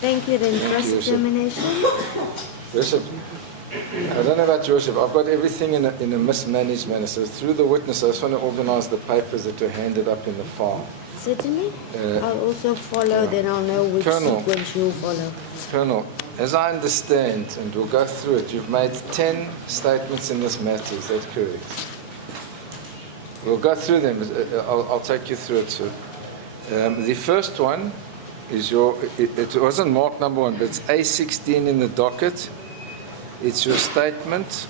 Thank you, then cross-examination. Worship, I don't know about your worship. I've got everything in a mismanaged manner. So through the witness, I just want to organize the papers that are handed up in the file. Certainly. I'll also follow, then I'll know which sequence you'll follow. Colonel, as I understand, and we'll go through it, you've made 10 statements in this matter. Is that correct? We'll go through them. I'll take you through it, sir. The first one is it wasn't marked number 1, but it's A16 in the docket. It's your statement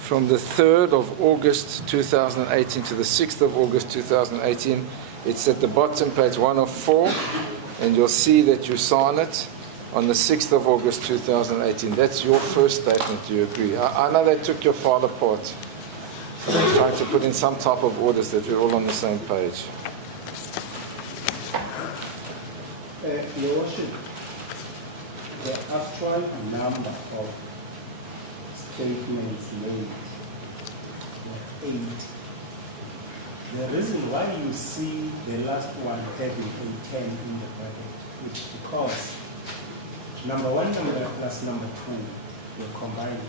from the 3rd of August 2018 to the 6th of August 2018. It's at the bottom, page 1 of 4, and you'll see that you sign it on the 6th of August 2018. That's your first statement. Do you agree? I know they took your file apart. They're trying to put in some type of orders that we're all on the same page. Your Worship, the actual number of statements made were 8. The reason why you see the last one having a 10 in the bracket is because number 1 number plus number 2 were combined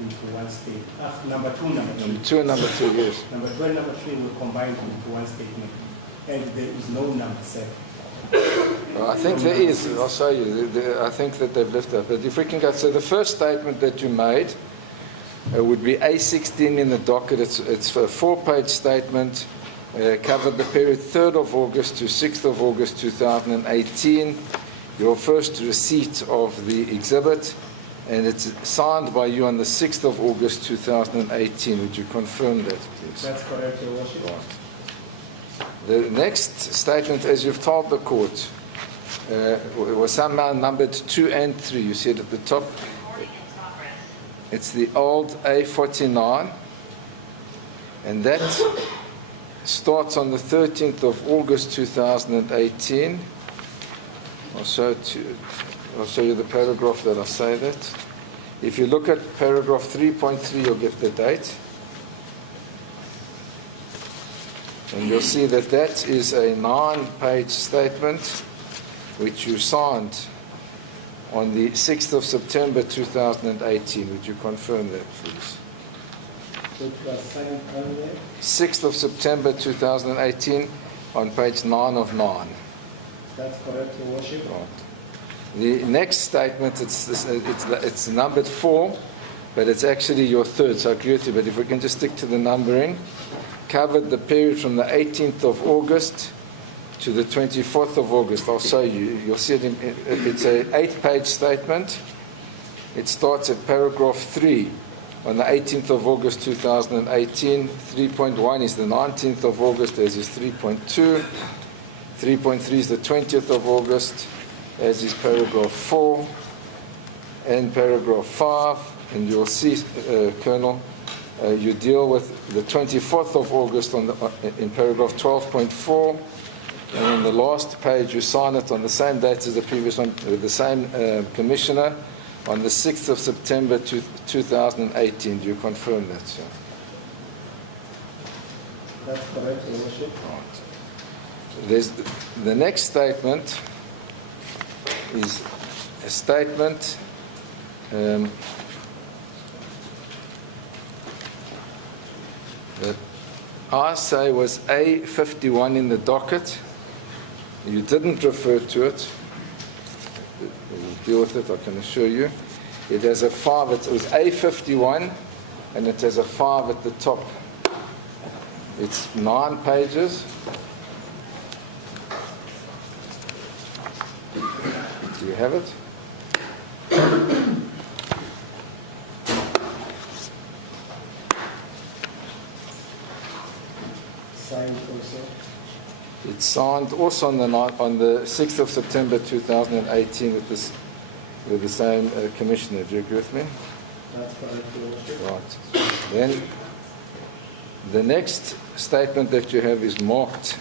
into one statement. Number 2 and number 3. Yes. Number 2 and number 3 were combined into one statement, and there is no number 7. Well, I think there is. I'll show you. I think that they've left that. But if we can go, so the first statement that you made would be A16 in the docket. It's a 4-page statement. Covered the period 3rd of August to 6th of August 2018. Your first receipt of the exhibit, and it's signed by you on the 6th of August 2018. Would you confirm that, please? That's correct, Your Worship. Right. The next statement, as you've told the court, was somehow numbered 2 and 3. You see it at the top. It's the old A49, and that starts on the 13th of August 2018. I'll show you the paragraph that I say that. If you look at paragraph 3.3, you'll get the date. And you'll see that that is a 9-page statement which you signed on the 6th of September 2018. Would you confirm that, please? It was signed earlier. 6th of September 2018 on page 9 of 9. That's correct, Your Worship. Right. The next statement, it's numbered 4, but it's actually your third, so I agree with you. But if we can just stick to the numbering. Covered the period from the 18th of August to the 24th of August. I'll show you. You'll see it. It's an 8-page statement. It starts at paragraph 3 on the 18th of August 2018. 3.1 is the 19th of August, as is 3.2. 3.3 is the 20th of August, as is paragraph 4. And paragraph 5, and you'll see, Colonel, you deal with the 24th of August in paragraph 12.4, and on the last page you sign it on the same date as the previous one with the same commissioner on the 6th of September 2018. Do you confirm that, sir? That's correct, Your Worship. Right. There's the next statement is a statement that I say was A51 in the docket. You didn't refer to it. We'll deal with it, I can assure you. It has a 5. It was A51, and it has a 5 at the top. It's 9 pages. Do you have it? Signed also. It's signed also on the 6th of September 2018 with the same commissioner. Do you agree with me? That's correct, Your Worship. Right. Then the next statement that you have is marked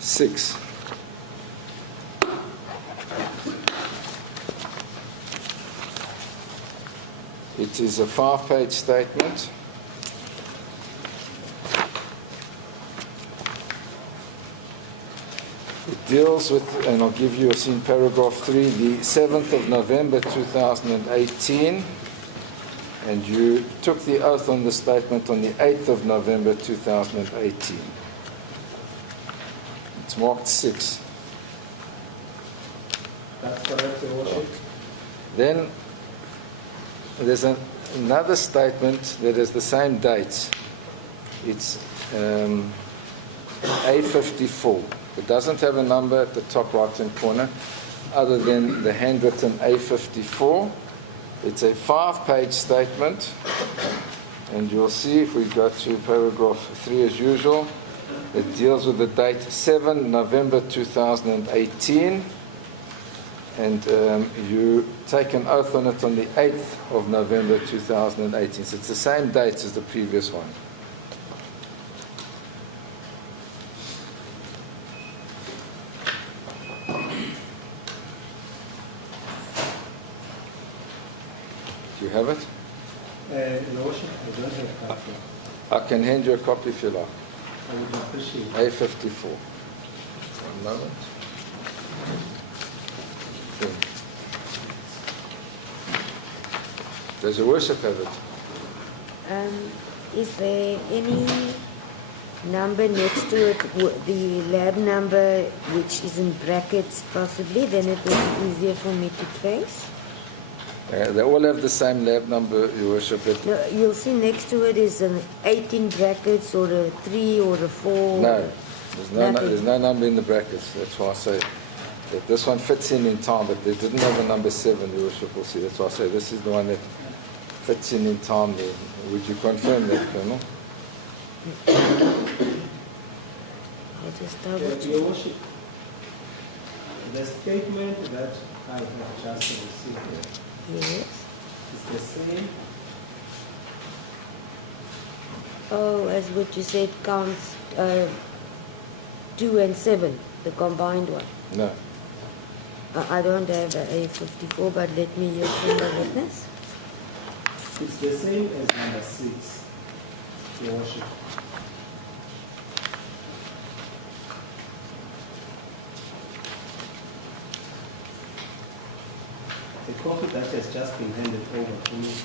6. It is a 5-page statement. It deals with, and I'll give you in paragraph 3, the 7th of November 2018, and you took the oath on the statement on the 8th of November 2018. It's marked 6. That's correct, Your Worship. Then there's another statement that has the same dates. It's A54. It doesn't have a number at the top right-hand corner other than the handwritten A54. It's a 5-page statement, and you'll see if we go to paragraph 3 as usual, it deals with the date 7 November 2018, and you take an oath on it on the 8th of November 2018. So it's the same dates as the previous one. Do you have it? Your Worship, I don't have a copy. I can hand you a copy if you like. I would appreciate it. A54. One moment. Does your worship have it? Is there any number next to it, the lab number which is in brackets possibly? Then it will be easier for me to trace. They all have the same lab number, your worship. No, you'll see next to it is an 8 in brackets or a 3 or a 4. No, there's no number in the brackets. That's why I say that this one fits in time, but they didn't have a number 7, your worship will see. That's why I say this is the one that fits in time there. Would you confirm that, Colonel? I'll just double check. Your Worship, the statement that I have just received here Yes. is the same. Oh, as what you said counts 2 and 7, the combined one. No. I don't have a A54, but let me hear from the witness. It's the same as number 6, Your Worship. The copy that has just been handed over to me is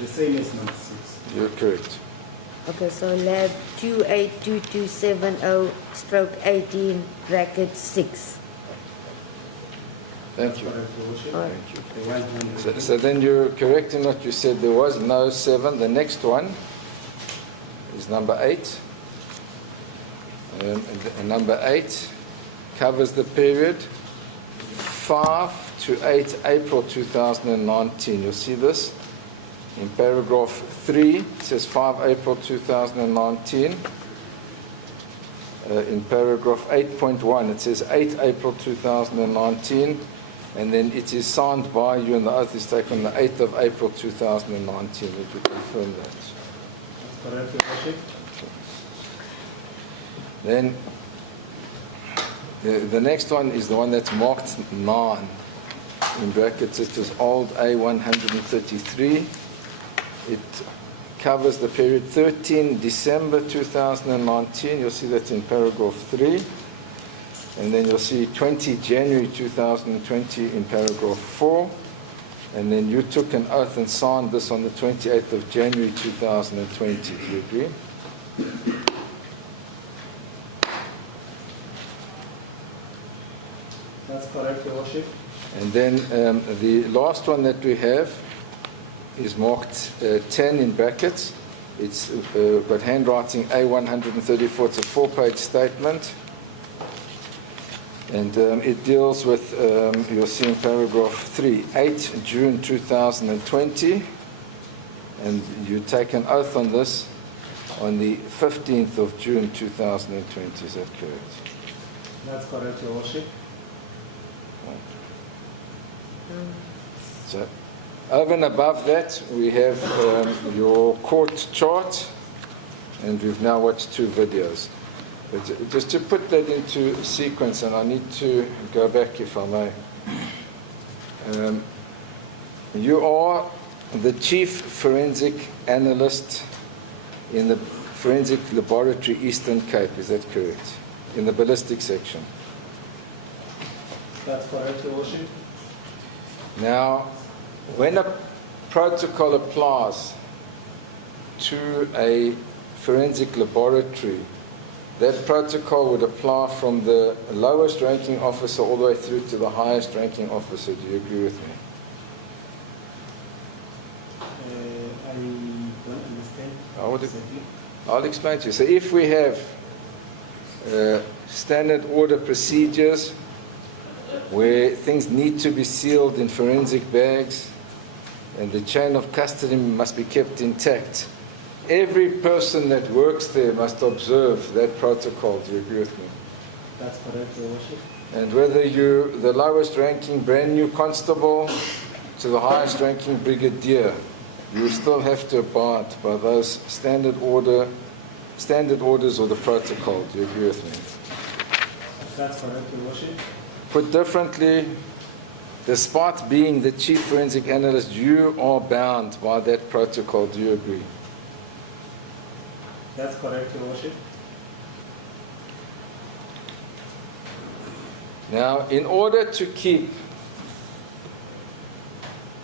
the same as number 6. You're correct. Okay, so lab 282270/18 bracket 6. Thank you. Correct, Your Worship. All right. The one handed So then you're correct in what you said. There was no 7. The next one is number 8. And number 8 covers the period 5 to 8 April 2019. You'll see this in paragraph 3. It says 5 April 2019. In paragraph 8.1, it says 8 April 2019. And then it is signed by you, and the oath is taken on the 8th of April 2019. Would you confirm that? That's correct, Your Worship. Then the next one is the one that's marked 9. In brackets, it is old A133. It covers the period 13 December 2019. You'll see that in paragraph 3. And then you'll see 20 January 2020 in paragraph 4. And then you took an oath and signed this on the 28th of January 2020. Do you agree? That's correct, Your Worship. And then the last one that we have is marked 10 in brackets. It's got handwriting A134. It's a 4-page statement. And it deals with, you'll see in paragraph 3, 8 June 2020. And you take an oath on this on the 15th of June 2020. Is that correct? That's correct, Your Worship. So, over and above that, we have your court chart, and we've now watched 2 videos. But just to put that into sequence, and I need to go back if I may. You are the chief forensic analyst in the Forensic Laboratory Eastern Cape, is that correct? in the ballistic section. That's correct, Your Worship. Now, when a protocol applies to a forensic laboratory, that protocol would apply from the lowest ranking officer all the way through to the highest ranking officer. Do you agree with me? I don't understand. Exactly. I'll explain to you. So if we have standard order procedures where things need to be sealed in forensic bags and the chain of custody must be kept intact, every person that works there must observe that protocol. Do you agree with me? That's correct, Your Worship. And whether you're the lowest ranking brand new constable to the highest ranking brigadier, you still have to abide by those standard orders or the protocol. Do you agree with me? That's correct, Your Worship. Put differently, despite being the chief forensic analyst, you are bound by that protocol. Do you agree? That's correct, Your Worship. Now, in order to keep,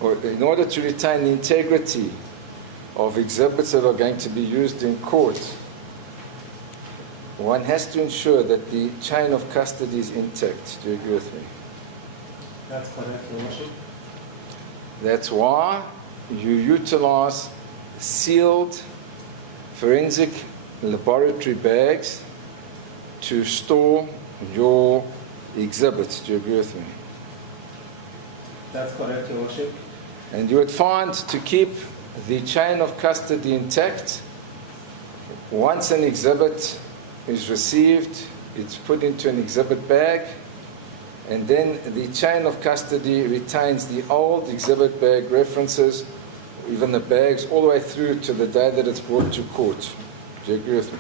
or in order to retain the integrity of exhibits that are going to be used in court, one has to ensure that the chain of custody is intact. Do you agree with me? That's correct, Your Worship. That's why you utilize sealed forensic laboratory bags to store your exhibits. Do you agree with me? That's correct, Your Worship. And you would find to keep the chain of custody intact, once an exhibit is received, it's put into an exhibit bag, and then the chain of custody retains the old exhibit bag references, even the bags, all the way through to the day that it's brought to court. Do you agree with me?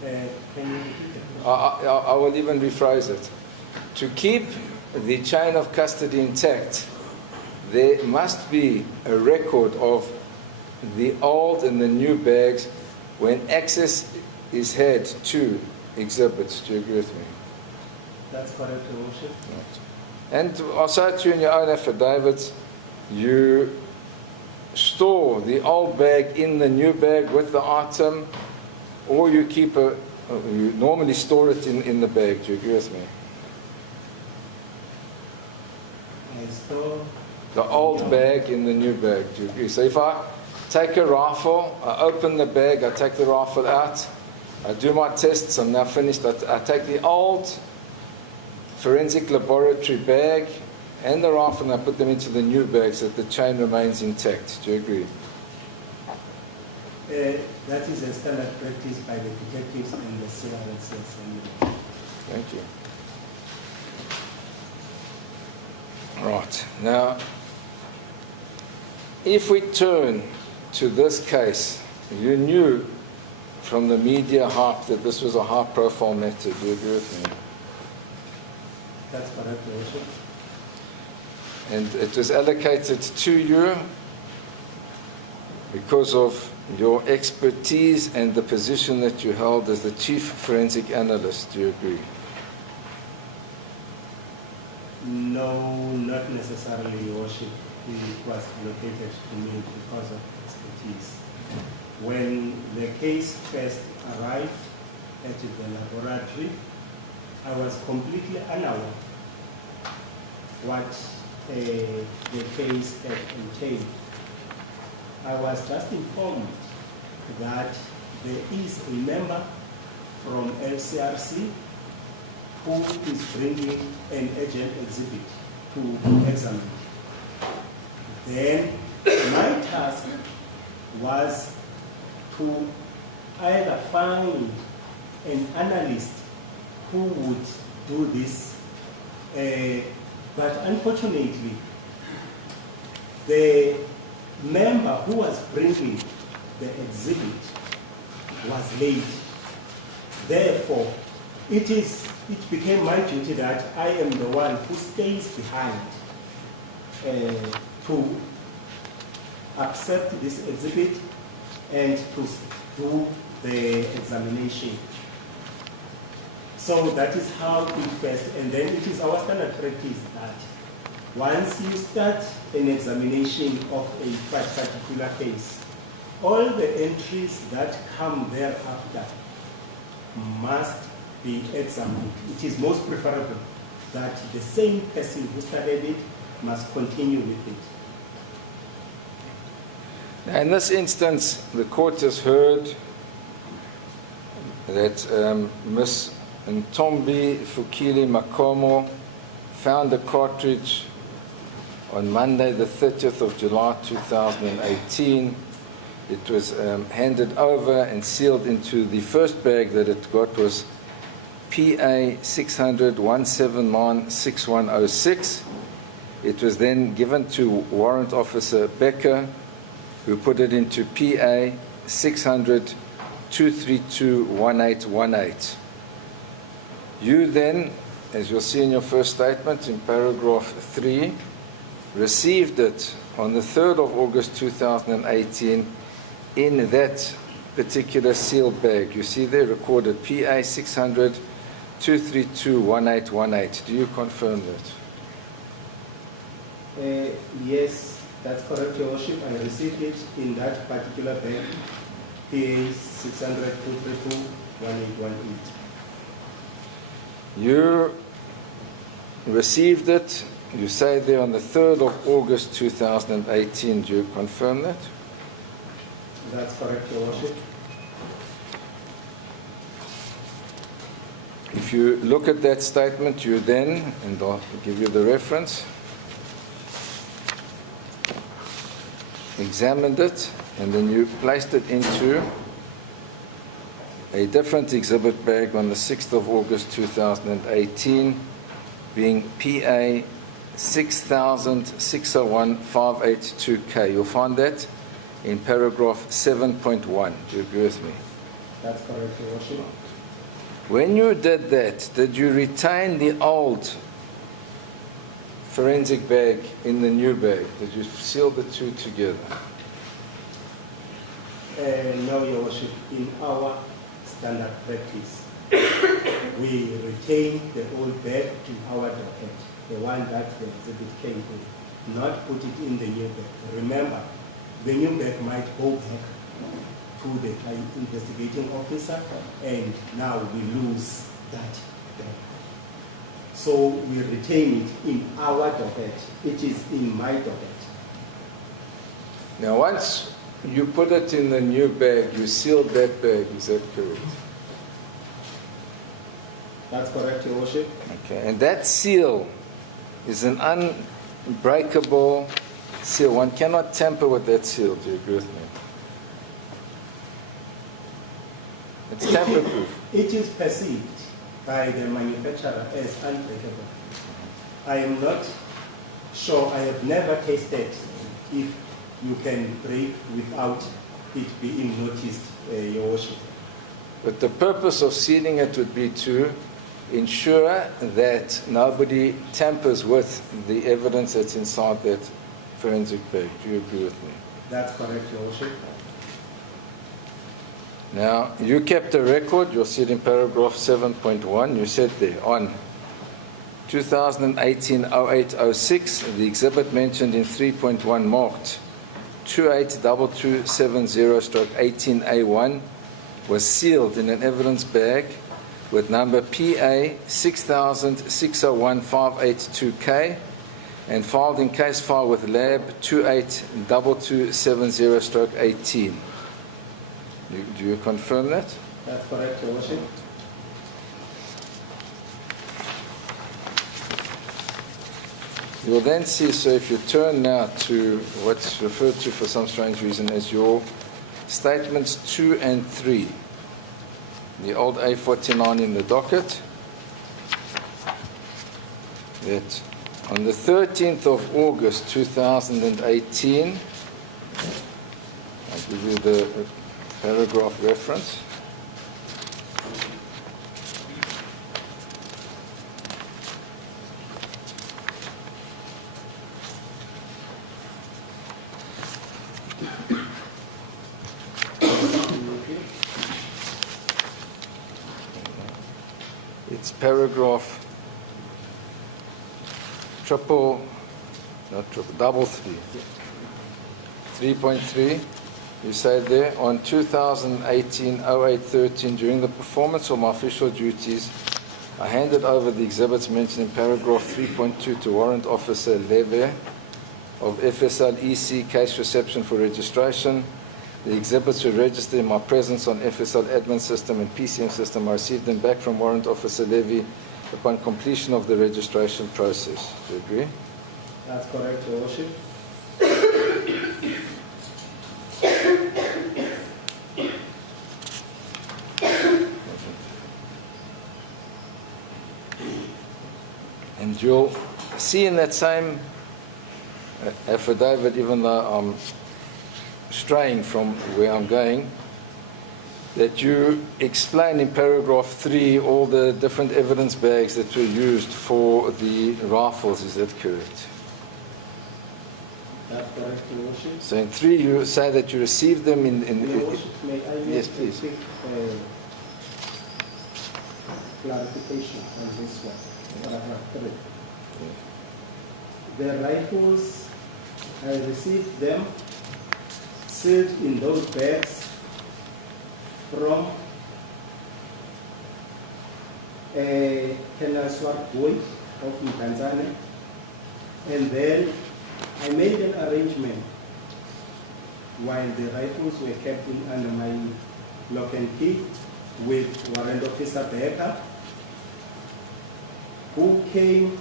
Can you repeat the question? I will even rephrase it. To keep the chain of custody intact, there must be a record of the old and the new bags when access is had to exhibits. Do you agree with me? That's correct, Your Worship. And I'll say to you in your own affidavits, you store the old bag in the new bag with the item, or you keep you normally store it in the bag. Do you agree with me? Store The old bag in the new bag. Do you agree? So if I take a rifle, I open the bag, I take the rifle out, I do my tests, I'm now finished, I take the old forensic laboratory bag and the rifle and I put them into the new bag so that the chain remains intact. Do you agree? that is a standard practice by the detectives and the CIC. Thank you. Right. Now, if we turn to this case, you knew from the media hype that this was a high-profile matter. Do you agree with me? That's correct, Your Worship. And it was allocated to you because of your expertise and the position that you held as the chief forensic analyst. Do you agree? No, not necessarily, Your Worship. It was allocated to me because of expertise. When the case first arrived at the laboratory, I was completely unaware what the case had entailed. I was just informed that there is a member from LCRC who is bringing an agent exhibit to examine. Then my task was to either find an analyst who would do this, but unfortunately, the member who was bringing the exhibit was late. Therefore, it became my duty that I am the one who stays behind to accept this exhibit and to do the examination. So that is how it first, and then it is our standard practice that once you start an examination of a particular case, all the entries that come thereafter must be examined. It is most preferable that the same person who started it must continue with it. In this instance, the court has heard that Ms. Ntombi Fukile Makomo found a cartridge on Monday, the 30th of July 2018. It was handed over and sealed into the first bag that it got was PA 600-179-6106. It was then given to Warrant Officer Becker, who put it into PA 600-232-1818. You then, as you'll see in your first statement in paragraph 3, received it on the 3rd of August 2018 in that particular sealed bag. You see there recorded PA 600-232-1818. Do you confirm that? Yes, that's correct, Your Worship. I received it in that particular bag, PA 600-232-1818. You received it, you say there, on the 3rd of August 2018. Do you confirm that? That's correct, Your Worship. If you look at that statement, you then, and I'll give you the reference, examined it, and then you placed it into a different exhibit bag on the 6th of August 2018, being PA 6000-601-582K. You'll find that in paragraph 7.1. Do you agree with me? That's correct, Your Worship. When you did that, did you retain the old forensic bag in the new bag? Did you seal the two together? No, Your Worship. In our standard practice, we retain the old bag in our docket, the one that the exhibit came with, not put it in the new bag. Remember, the new bag might go back to the investigating officer, and now we lose that bag. So we retain it in our docket. It is in my docket. Now, once you put it in the new bag, you sealed that bag, is that correct? That's correct, Your Worship. Okay, and that seal is an unbreakable seal. One cannot tamper with that seal. Do you agree with me? It's tamper-proof. It is perceived by the manufacturer as unbreakable. I am not sure, I have never tested if you can break without it being noticed, Your Worship. But the purpose of sealing it would be to ensure that nobody tampers with the evidence that's inside that forensic bag. Do you agree with me? That's correct, Your Worship. Now, you kept a record, you'll see it in paragraph 7.1, you said there, on 2018-08-06, the exhibit mentioned in 3.1 marked 282270/18A1 was sealed in an evidence bag with number PA 6000-601-582K and filed in case file with lab 282270/18. Do you confirm that? That's correct, Your Worship. You'll then see, so if you turn now to what's referred to for some strange reason as your statements 2 and 3, the old A49 in the docket, that on the 13th of August 2018, I'll give you the paragraph reference. It paragraph double three. 3.3, you say there, on 2018-08-13, during the performance of my official duties, I handed over the exhibits mentioned in paragraph 3.2 to Warrant Officer Leve of FSL EC case reception for registration. The exhibits were registered in my presence on FSL admin system and PCM system. I received them back from Warrant Officer Levy upon completion of the registration process. Do you agree? That's correct, Your Worship. And you'll see in that same affidavit, even though I'm straying from where I'm going, that you explain in paragraph 3 all the different evidence bags that were used for the rifles. Is that correct? That's correct, Your Worship. So in 3 you say that you received them in Your Worship, may I make yes, a please. quick clarification on this one? Paragraph 3. The rifles, I received them sealed in those bags from a Colonel Swart boy of Tanzania, and then I made an arrangement while the rifles were kept under my lock and key with Warrant Officer Becker, who came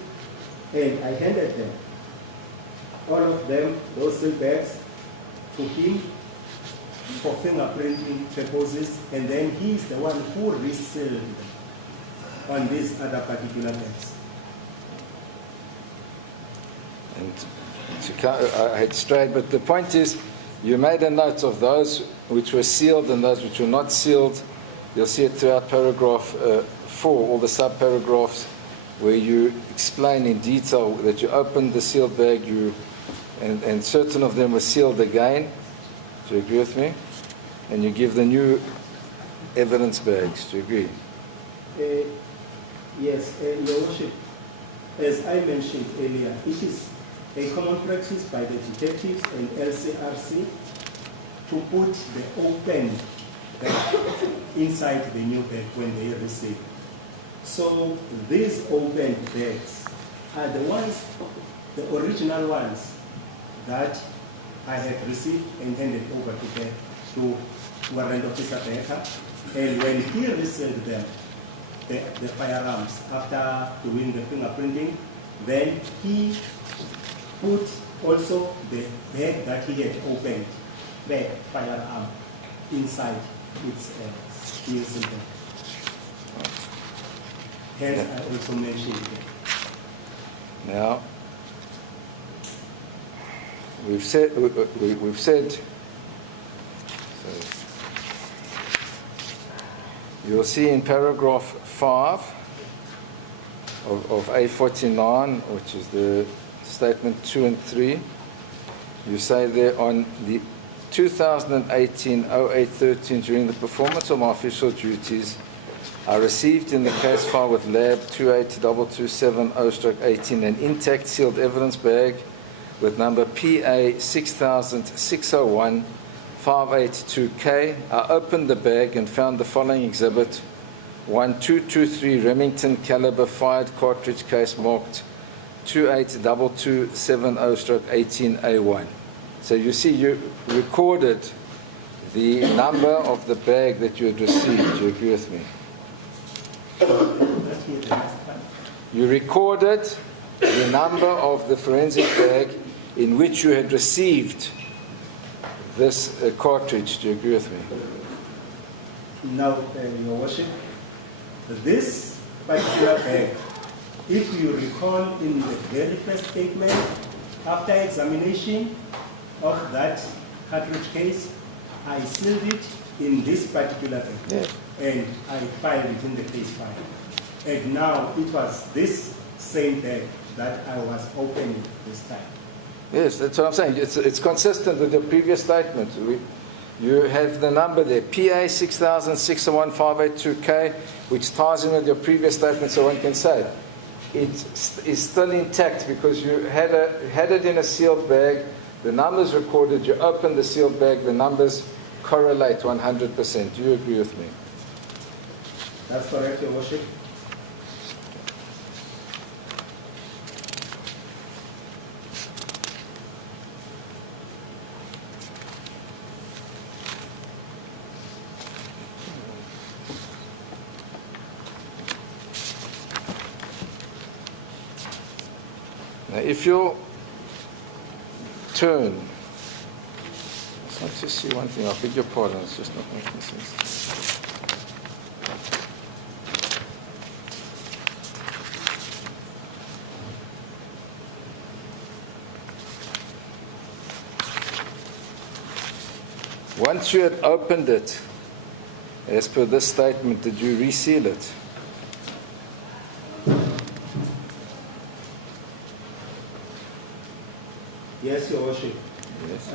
and I handed them, all of them, those sealed bags, to him for fingerprinting purposes, and then he's the one who resealed them on these other particular bags. And I had strayed, but the point is, you made a note of those which were sealed and those which were not sealed. You'll see it throughout paragraph 4, all the sub-paragraphs, where you explain in detail that you opened the sealed bag, and certain of them were sealed again. Do you agree with me? And you give the new evidence bags. Do you agree? Yes, Your Worship, as I mentioned earlier, it is a common practice by the detectives and LCRC to put the open bag inside the new bag when they receive. So these open bags are the ones, the original ones that I had received and handed over to Warrant Officer Becker. And when he resealed them, the firearms, after doing the fingerprinting, then he put also the bag that he had opened, the firearm, inside its steel cylinder. Hence, I also mentioned it. Now, we've said so you'll see in paragraph 5 of A49, which is the statement 2 and 3, you say there, on the 2018-08-13, during the performance of my official duties, I received in the case file with lab 282270/18 an intact sealed evidence bag with number PA 600601 582K. I opened the bag and found the following exhibit: 1223 Remington caliber fired cartridge case marked 282270/18A1. So you see, you recorded the number of the bag that you had received. Do you agree with me? You recorded the number of the forensic bag in which you had received this cartridge. Do you agree with me? Now, Your Worship, this particular bag, if you recall in the very first statement, after examination of that cartridge case, I sealed it in this particular bag. Yes. And I filed it in the case file. And now it was this same bag that I was opening this time. Yes, that's what I'm saying. It's consistent with your previous statement. You have the number there, PA 60060158 which ties in with your previous statement, so one can say it is still intact because you had it in a sealed bag, the numbers recorded, you opened the sealed bag, the numbers correlate 100%. Do you agree with me? That's correct, Your Worship. Now, if you turn, let's not just see one thing, I beg your pardon, it's just not making sense. Once you had opened it, as per this statement, did you reseal it? Yes, Your Worship. Yes.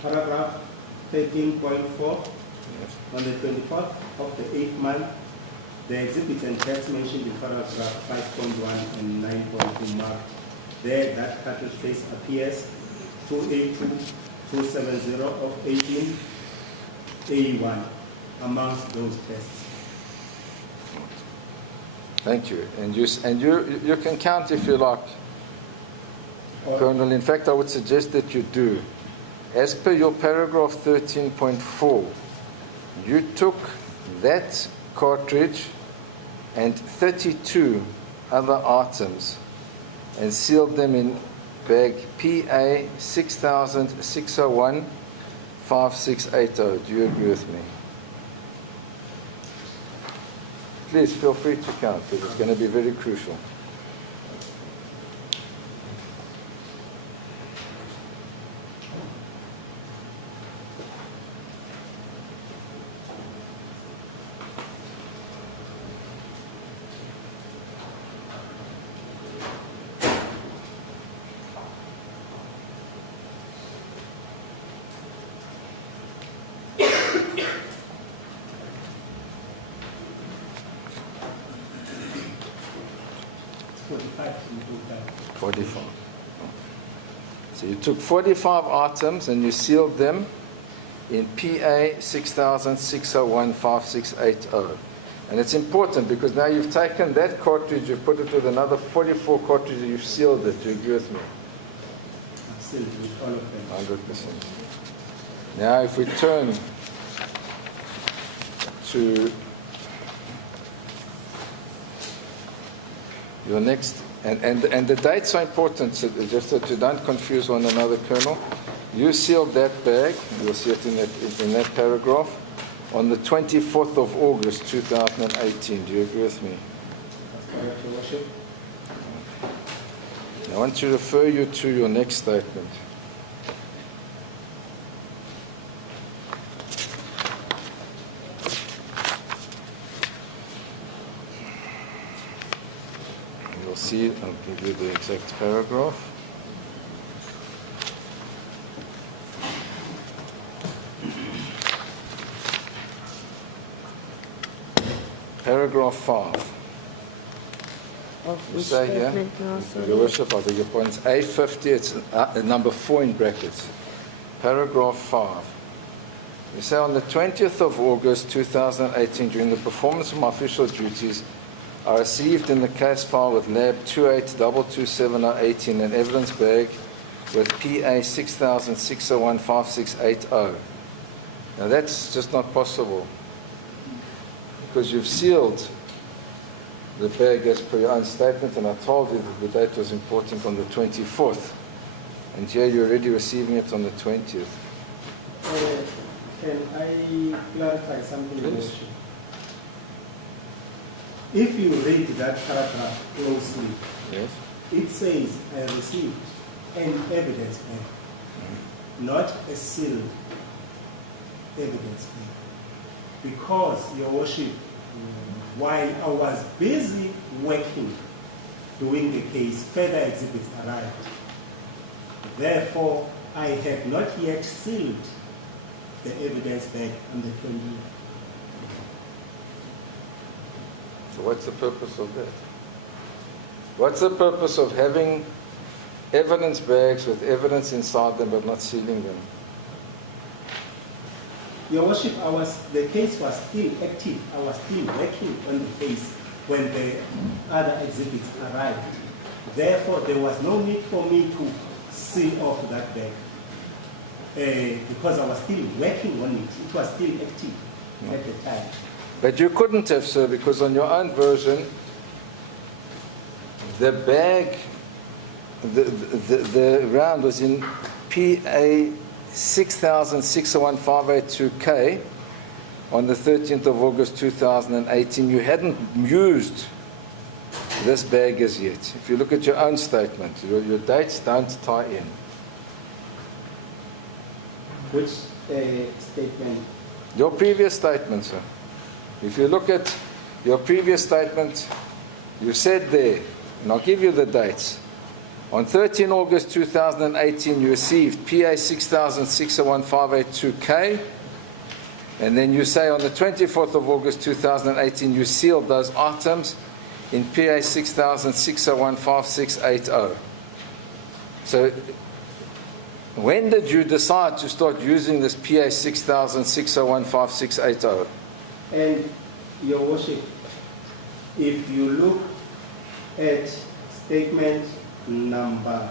Paragraph 13.4. Yes. On the 24th of the 8th month, the exhibits and tests mentioned in paragraph 5.1 and 9.2 marked there that cartridge face appears 282-270 of 18A1 amongst those tests. Thank you. And you can count if you like, Colonel. In fact, I would suggest that you do. As per your paragraph 13.4, you took that cartridge and 32 other items and sealed them in bag PA 6006015680. Do you agree with me? Please feel free to count because it's going to be very crucial. So you took 45 items and you sealed them in PA 6006015680. And it's important because now you've taken that cartridge, you've put it with another 44 cartridges, you've sealed it. Do you agree with me? Absolutely, all of them. 100%. Now if we turn to your next, and the dates are important, so just so you don't confuse one another, Colonel. You sealed that bag, you'll see it in that paragraph, on the 24th of August 2018. Do you agree with me? That's correct, Your Worship. I want to refer you to your next statement. You'll see, I'll give you the exact paragraph. Paragraph 5. Of which Say here, statement now, sorry? Your Worship, I beg your pardon, it's A50, it's number 4 in brackets. Paragraph 5. You say, on the 20th of August 2018, during the performance of my official duties, I received in the case file with lab 28227018 an evidence bag with PA 6006015680. Now that's just not possible because you've sealed the bag as per your own statement, and I told you that the date was important on the 24th, and here you're already receiving it on the 20th. Can I clarify something? Please. If you read that paragraph closely, Yes. it says, I received an evidence bag, not a sealed evidence bag. Because, Your Worship, while I was busy working, doing the case, further exhibits arrived. Therefore, I have not yet sealed the evidence bag on the 20th. So what's the purpose of that? What's the purpose of having evidence bags with evidence inside them but not sealing them? Your Worship, the case was still active. I was still working on the case when the other exhibits arrived. Therefore, there was no need for me to seal off that bag because I was still working on it. It was still active at the time. But you couldn't have, sir, because on your own version, the bag, the round was in PA 60060158 on the 13th of August 2018. You hadn't used this bag as yet. If you look at your own statement, your dates don't tie in. Which statement? Your previous statement, sir. If you look at your previous statement, you said there, and I'll give you the dates. On 13 August 2018, you received PA 60060158 and then you say on the 24th of August 2018, you sealed those items in PA 6006015680. So when did you decide to start using this PA 6006015680? And Your Worship, if you look at statement number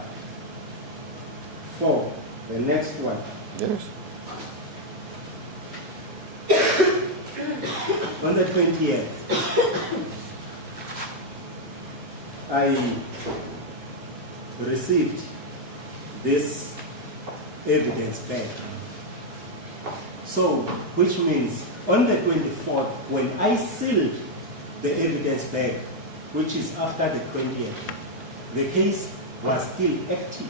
4, the next one. Yes. On the 20th, I received this evidence back. So, which means on the 24th, when I sealed the evidence bag, which is after the 20th, the case was still active.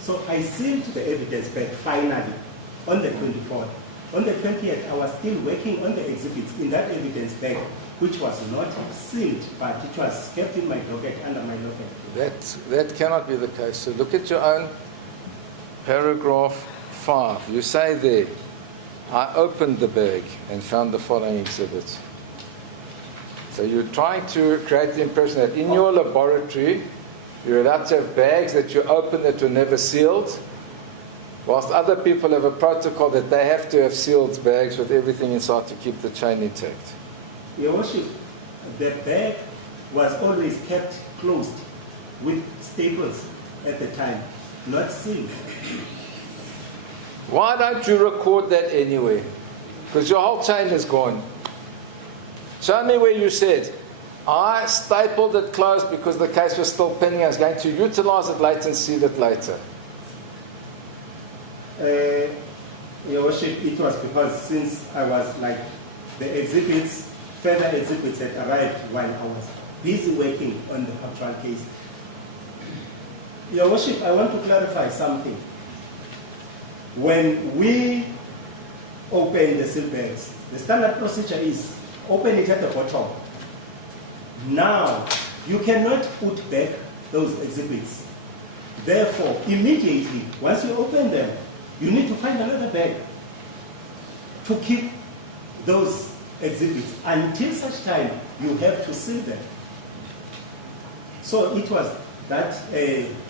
So I sealed the evidence bag finally on the 24th. On the 20th, I was still working on the exhibits in that evidence bag, which was not sealed, but it was kept in my docket under my docket. That cannot be the case. So look at your own paragraph 5. You say there, I opened the bag and found the following exhibits. So you're trying to create the impression that in your laboratory, you're allowed to have bags that you open that were never sealed, whilst other people have a protocol that they have to have sealed bags with everything inside to keep the chain intact. Your Worship, the bag was always kept closed with staples at the time, not sealed. Why don't you record that anyway? Because your whole chain is gone. Show me where you said, I stapled it closed because the case was still pending. I was going to utilize it later and seal it later. Your Worship, it was because since I was like, the exhibits, further exhibits had arrived while I was busy working on the actual case. Your Worship, I want to clarify something. When we open the seal bags, the standard procedure is open it at the bottom. Now, you cannot put back those exhibits. Therefore, immediately, once you open them, you need to find another bag to keep those exhibits until such time you have to seal them. So it was that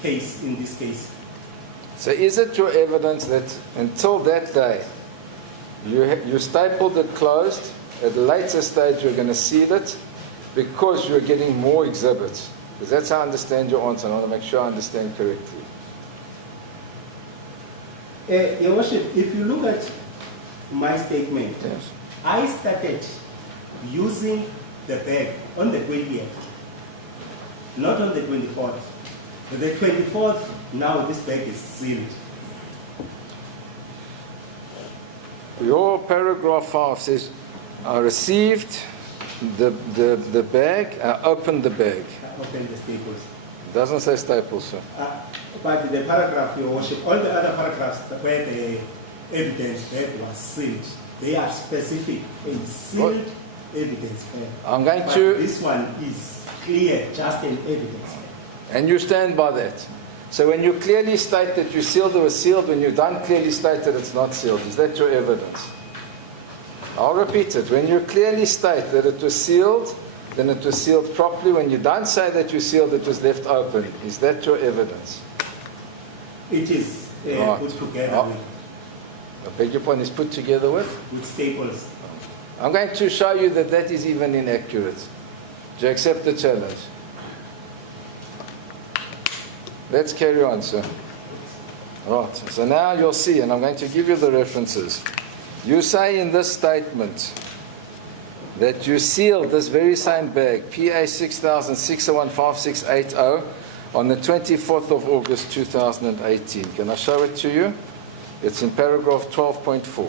case in this case. So is it your evidence that until that day, you stapled it closed, at a later stage you're going to seal it because you're getting more exhibits? Because that's how I understand your answer, and I want to make sure I understand correctly. Your Worship, if you look at my statement, Yes. I started using the bag on the 20th, not on the 24th. The 24th, now this bag is sealed. Your paragraph 5 says, I received the bag, I opened the bag. I opened the staples. It doesn't say staples, sir. But the paragraph, Your Worship, all the other paragraphs where the evidence bag was sealed, they are specific in sealed evidence bag. I'm going But to... this one is clear, just an evidence bag. And you stand by that. So when you clearly state that you sealed it was sealed, when you don't clearly state that it's not sealed, is that your evidence? I'll repeat it. When you clearly state that it was sealed, then it was sealed properly. When you don't say that you sealed, it was left open. Is that your evidence? It is Right. put together Oh. I beg your pardon, is put together with? with staples. I'm going to show you that that is even inaccurate. Do you accept the challenge? Let's carry on, sir. Right, so now you'll see, and I'm going to give you the references. You say in this statement that you sealed this very same bag, PA 6006015680, on the 24th of August 2018. Can I show it to you? It's in paragraph 12.4.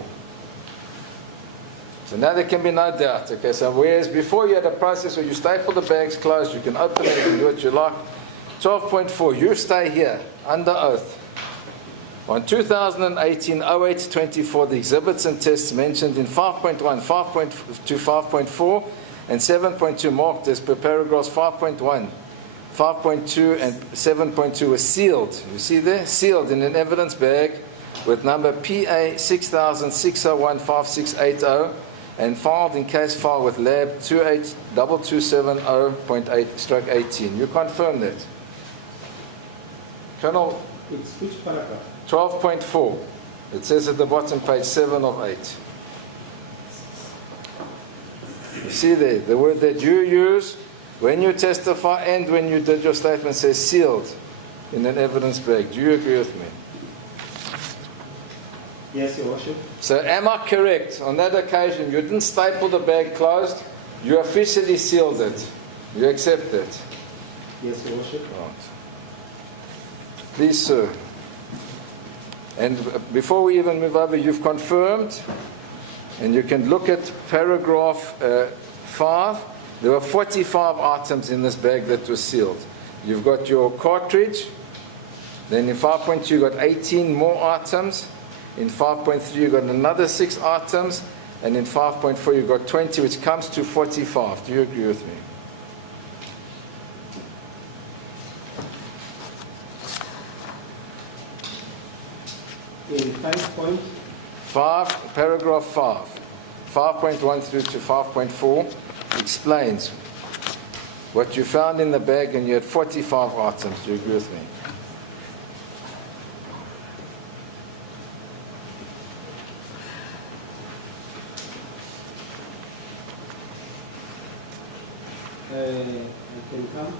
So now there can be no doubt. Okay, so whereas before you had a process where you staple the bags closed, you can open it, you can do what you like. 12.4, you stay here under oath. On 2018-08-24, the exhibits and tests mentioned in 5.1, 5.2, 5.4, and 7.2 marked as per paragraphs 5.1, 5.2, and 7.2 were sealed. You see there? Sealed in an evidence bag with number PA 6006015680 and filed in case file with lab 282270.8/18. You confirm that? Colonel, It's which paragraph? 12.4. It says at the bottom, page 7 of 8. You see there, the word that you use when you testify and when you did your statement says sealed in an evidence bag. Do you agree with me? Yes, Your Worship. So am I correct? On that occasion, you didn't staple the bag closed. You officially sealed it. You accept it? Yes, Your Worship. Right. Please, sir. And before we even move over, you've confirmed, and you can look at paragraph 5. There were 45 items in this bag that were sealed. You've got your cartridge. Then in 5.2, you've got 18 more items. In 5.3, you've got another 6 items. And in 5.4, you've got 20, which comes to 45. Do you agree with me? In 5, paragraph 5, 5.1 through to 5.4 explains what you found in the bag, and you had 45 items. Do you agree with me? I can come.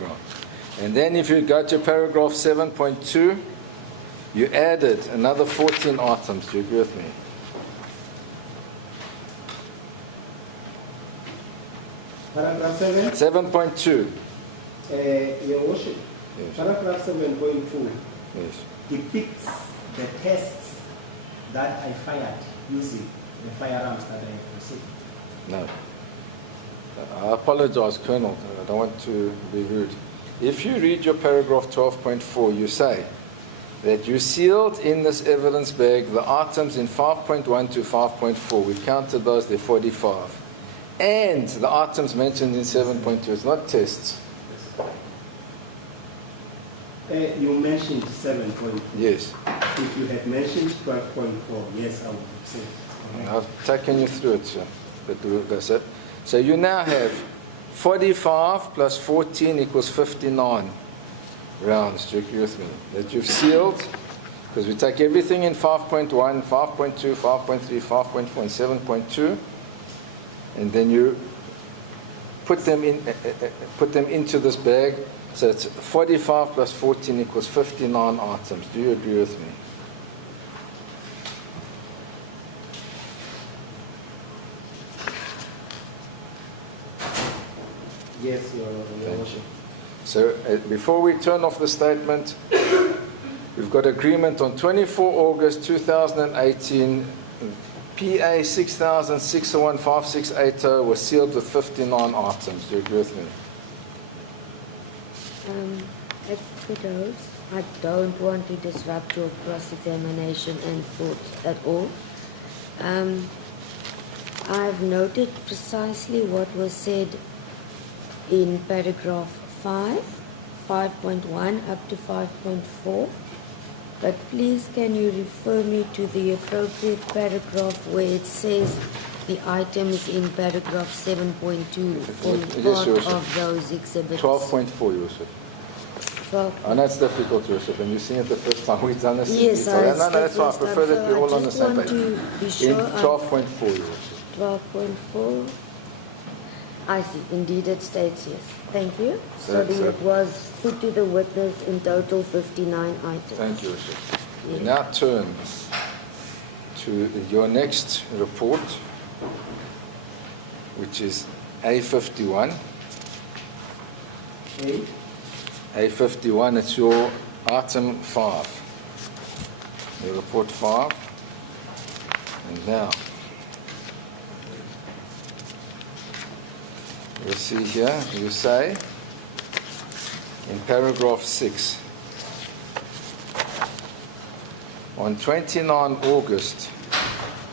Right. And then if you go to paragraph 7.2, you added another 14 items. Do you agree with me? Paragraph 7. 7.2. Your Worship. Yes. Paragraph 7.2 Yes. depicts the tests that I fired using the firearms that I received. No. I apologize, Colonel. I don't want to be rude. If you read your paragraph 12.4, you say that you sealed in this evidence bag the items in 5.1 to 5.4. We counted those, they're 45. And the items mentioned in 7.2. It's not tests. You mentioned 7.4. Yes. If you had mentioned 12.4, yes, I would have said. I've taken you through it, sir. But that's it. So you now have 45 plus 14 equals 59 rounds. Do you agree with me? That you've sealed, because we take everything in 5.1, 5.2, 5.3, 5.4, and 7.2, and then you put them into this bag. So it's 45 plus 14 equals 59 items. Do you agree with me? Yes, Your Worship. So before we turn off the statement, we've got agreement on 24 August 2018, PA 6006015680 was sealed with 59 items. Do you agree with me? I don't want to disrupt your cross-examination and thoughts at all. I've noted precisely what was said in paragraph 5.1 up to 5.4, but please can you refer me to the appropriate paragraph where it says the item is in paragraph 7.2 for Yes, part Joseph. of those exhibits. 12.4, Joseph. 12. I know it's difficult, Joseph, and you've seen it the first time we've done this. Yes, No, it's no, that's fine. I the prefer first that we're time, all so on I the same just page. want to be In sure 12.4, Joseph. 12.4. I see. Indeed, it states yes. Thank you. So That's it it. was put to the witness in total 59 items. Thank you, Joseph. We Yes. now turn to your next report, which is A51. A, A51, it's your item 5. Your report 5. And now, you'll see here, you say, in paragraph 6, on 29 August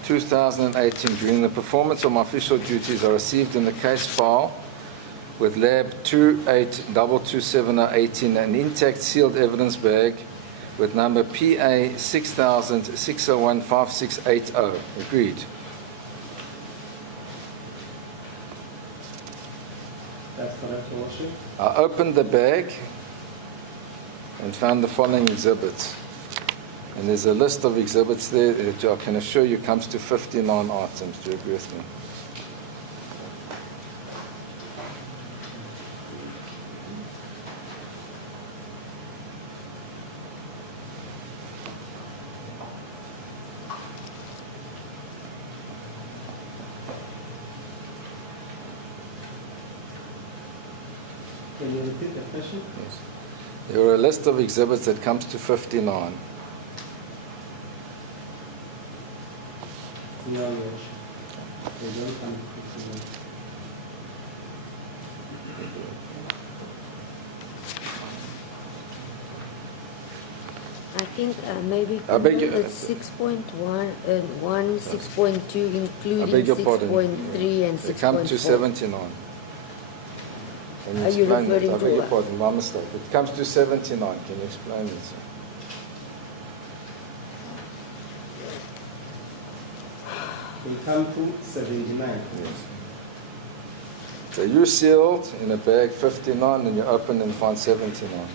2018, during the performance of my official duties, I received in the case file with lab 28227018 an intact sealed evidence bag with number PA 6000601560. Agreed. that's correct, Your Worship. I opened the bag and found the following exhibits. And there's a list of exhibits there that I can assure you comes to 59 items. Do you agree with me? Can you repeat the question? Yes. There are a list of exhibits that comes to 59. No, Your Worship. They don't come to 59. I think maybe I beg your- it's 6.1 and 1, 6.2, I including beg your pardon. 6.3 and They come to 6.4. 79. Can you Are you explain that? referring I to beg your what? pardon, my mistake. It comes to 79. Can you explain it, sir? They come to 79. Yes. So you sealed in a bag 59 and you open and find 79.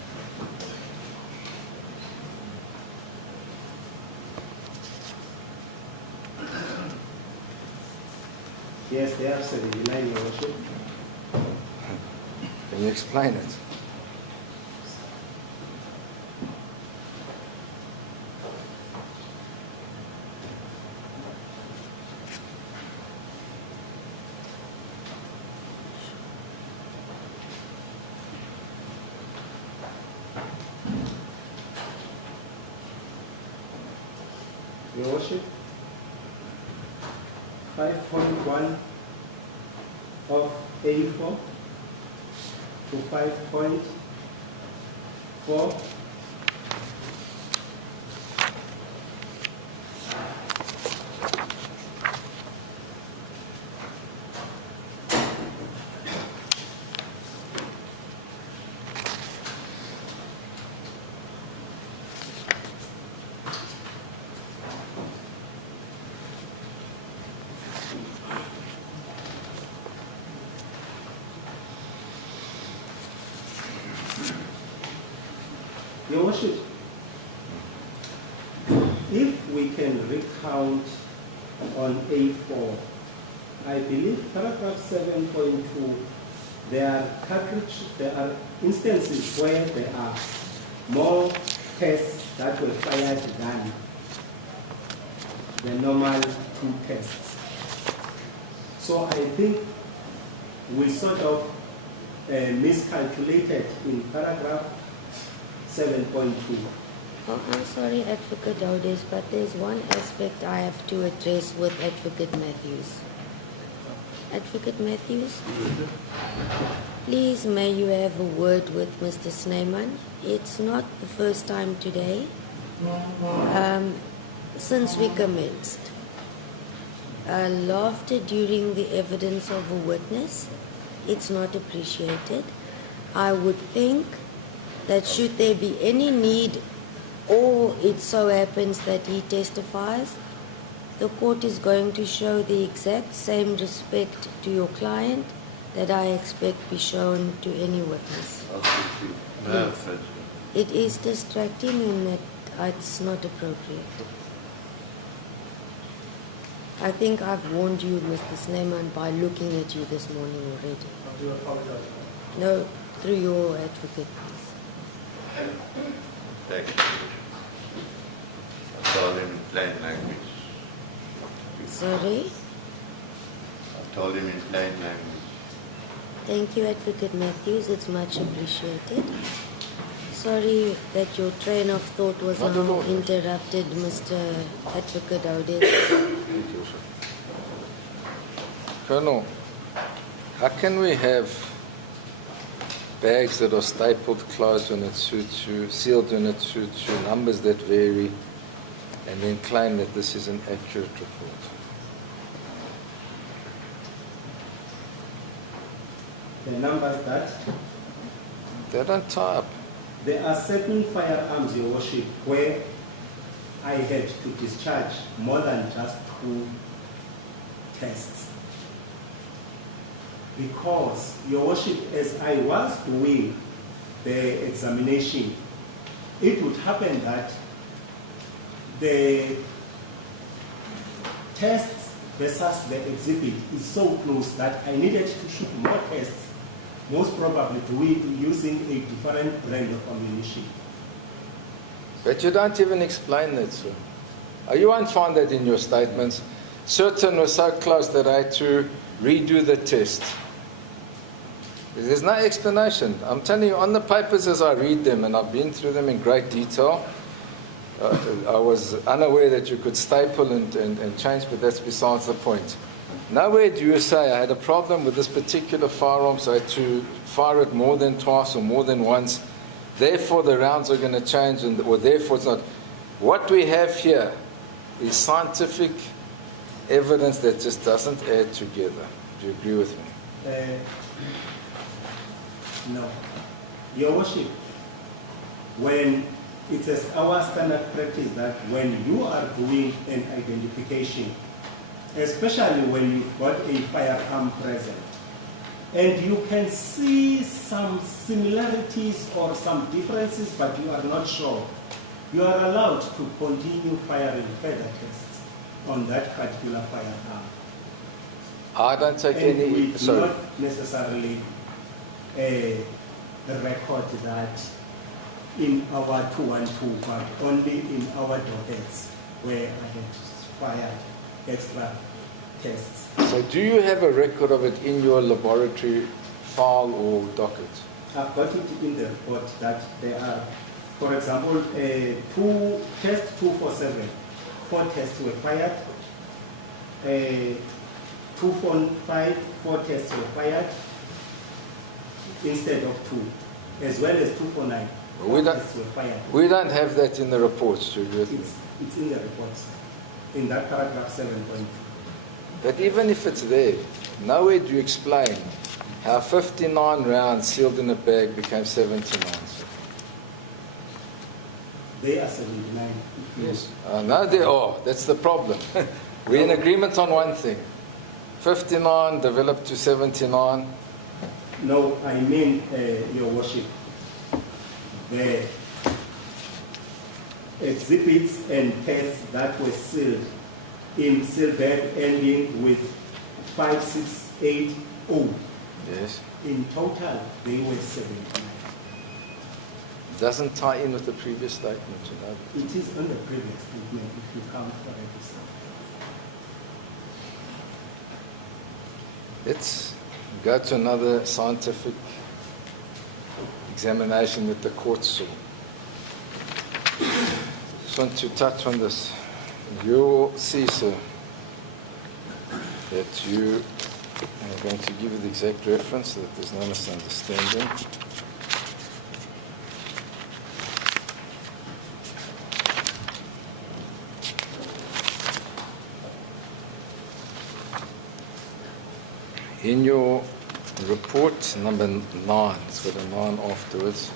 Yes, they have 79, Your Worship. Can you explain it? Your Worship, 5.1 of A4 to 5.4. Your Worship, if we can recount on A4, I believe paragraph 7.2, there are instances where there are more tests that were fired than the normal 2 tests. So I think we sort of miscalculated in paragraph 7.2. Oh, I'm sorry, Advocate Dowdes, but there's one aspect I have to address with Advocate Matthews. Advocate Matthews, please may you have a word with Mr. Snyman. It's not the first time today since we commenced. Laughter during the evidence of a witness, it's not appreciated. I would think that should there be any need, or it so happens that he testifies, the court is going to show the exact same respect to your client that I expect be shown to any witness. Yes. It is distracting and that it's not appropriate. I think I've warned you, Mr. Snyman, by looking at you this morning already. I do apologize. No, through your advocate, please. Thank you. I told him in plain language. Sorry? I told him in plain language. Thank you, Advocate Matthews. It's much appreciated. Sorry that your train of thought was Not at now all. interrupted, Mr. Advocate Audes. Thank you, sir. Colonel, how can we have bags that are stapled closed when it suits you, sealed when it suits you, numbers that vary, and then claim that this is an accurate report? The numbers that They don't tie up. there are certain firearms, Your Worship, where I had to discharge more than just 2 tests. Because, Your Worship, as I was doing the examination, it would happen that the tests versus the exhibit is so close that I needed to shoot more tests, most probably using a different brand of ammunition. But you don't even explain that, sir. You won't find that in your statements. Certain were so close that I had to redo the test. There's no explanation. I'm telling you, on the papers as I read them, and I've been through them in great detail, I was unaware that you could staple and change, but that's besides the point. Nowhere do you say I had a problem with this particular firearm, so I had to fire it more than twice or more than once. Therefore, the rounds are going to change, or therefore it's not. What we have here is scientific evidence that just doesn't add together. Do you agree with me? No. Your Worship, when it is our standard practice that when you are doing an identification, especially when you've got a firearm present, and you can see some similarities or some differences, but you are not sure, you are allowed to continue firing further tests on that particular firearm. I don't take And any. we do Sorry. not necessarily record that in our 212, but only in our dockets where I had fired extra tests. So, do you have a record of it in your laboratory file or docket? I've got it in the report that there are, for example, test 247, 4 tests were fired. 245, 4 tests were fired instead of 2, as well as 249, 4 tests were fired. We don't have that in the reports, Julius. It's in the reports, in that paragraph 7.2. But even if it's there, nowhere do you explain how 59 rounds sealed in a bag became 79. They are 79. Yes. No, they are. That's the problem. We're in agreement on one thing. 59 developed to 79. No, I mean, Your Worship, the exhibits and tests that were sealed in sealed bag ending with 5680. Yes. In total, they were 79. Doesn't tie in with the previous statement, you know. It is on the previous statement if you count for everything. Let's go to another scientific examination that the court saw. Just want to touch on this. You'll see, sir, that you, I'm going to give you the exact reference so that there's no misunderstanding. In your report number 9, it's got a 9 afterwards,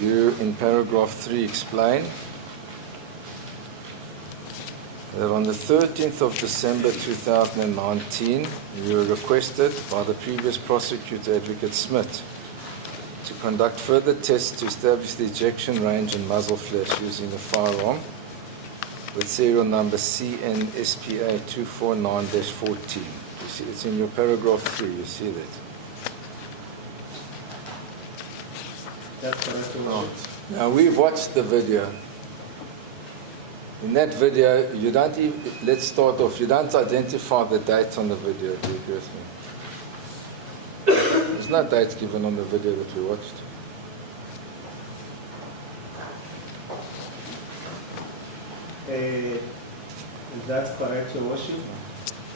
you in paragraph 3 explain that on the 13th of December 2019, you were requested by the previous prosecutor, Advocate Smith, to conduct further tests to establish the ejection range and muzzle flash using a firearm with serial number CNSPA 249-14. You see, it's in your paragraph 3, you see that. That's correct. Oh. Now, we've watched the video. In that video, you don't even, let's start off, you don't identify the date on the video, do you agree with me? There's no dates given on the video that we watched. That's correct, Your Worship.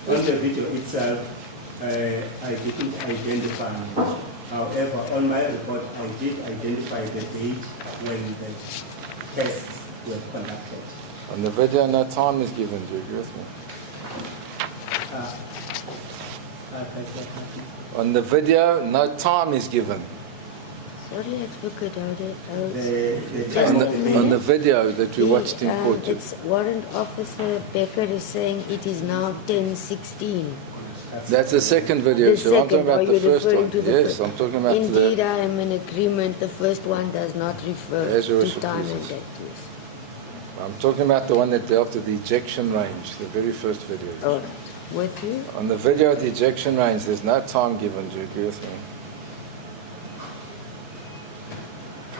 On the video itself, I didn't identify it. However, on my report, I did identify the date when the tests were conducted. On the video, no time is given, do you agree with me? On the video, no time is given. Sorry, Advocate On the video that we watched in court. It's Warrant Officer Becker is saying it is now 10:16. That's the second video, The so I'm talking second, about are the you first referring one. to the Yes, first? I'm talking about Indeed, the... I am in agreement. The first one does not refer Yes, Your to Worship, time please. and date. Yes. I'm talking about the one that dealt with the ejection range, the very first video. All right. With you? On the video of the ejection range, there's no time given, do you agree with me?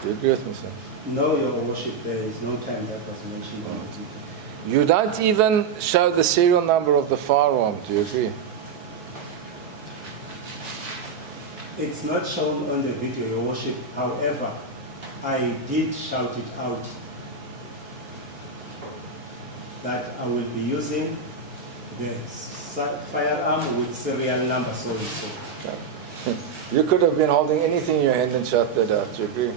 Do you agree with me, sir? No, Your Worship, there is no time that was mentioned on the video. You don't even show the serial number of the firearm, do you agree? It's not shown on the video, Your Worship. However, I did shout it out that I will be using the firearm with serial number so and so. You could have been holding anything in your hand and shot that out, do you agree?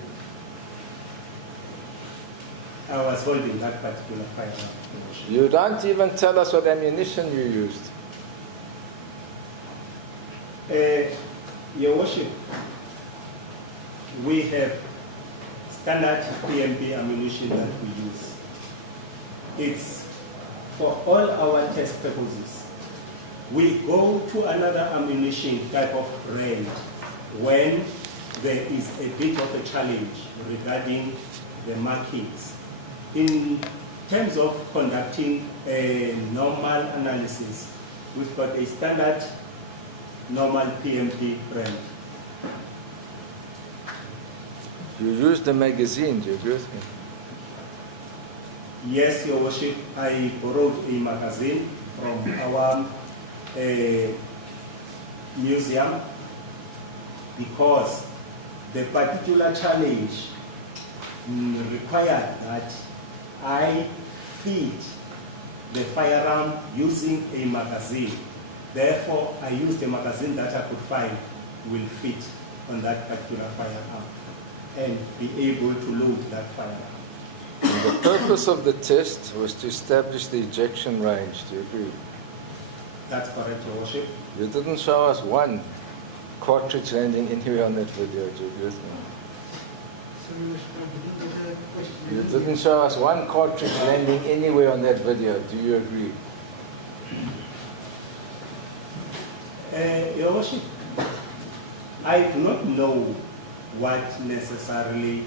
I was holding that particular firearm, Your Worship. You don't even tell us what ammunition you used. Your Worship, we have standard PMP ammunition that we use. It's for all our test purposes. We go to another ammunition type of range when there is a bit of a challenge regarding the markings. In terms of conducting a normal analysis, we've got a standard normal PMP brand. You used the magazine, do you agree with me? Yes, Your Worship, I borrowed a magazine from our museum because the particular challenge required that I feed the firearm using a magazine. Therefore, I used a magazine that I could find will fit on that particular firearm and be able to load that firearm. And the purpose of the test was to establish the ejection range, do you agree? That's correct, Your Worship. You didn't show us one cartridge landing anywhere on that video, do you agree with me? You didn't show us one cartridge landing anywhere on that video, do you agree? Your Worship, I do not know what necessarily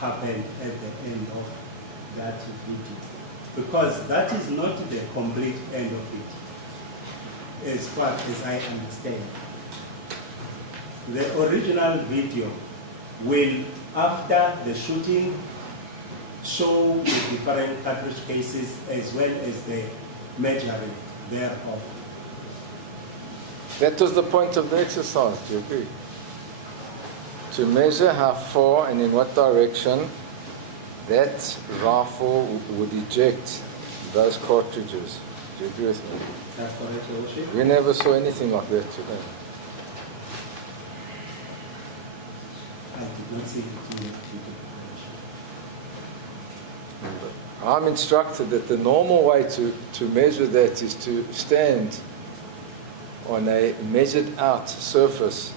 happened at the end of that video, because that is not the complete end of it, as far as I understand. The original video will, after the shooting, show the different cartridge cases as well as the measuring thereof. That was the point of the exercise, do you agree? To measure how far and in what direction that rifle would eject those cartridges. Do you agree with me? That's correct, Your Worship. We never saw anything like that today. I did not see it in the video. I'm instructed that the normal way to measure that is to stand on a measured out surface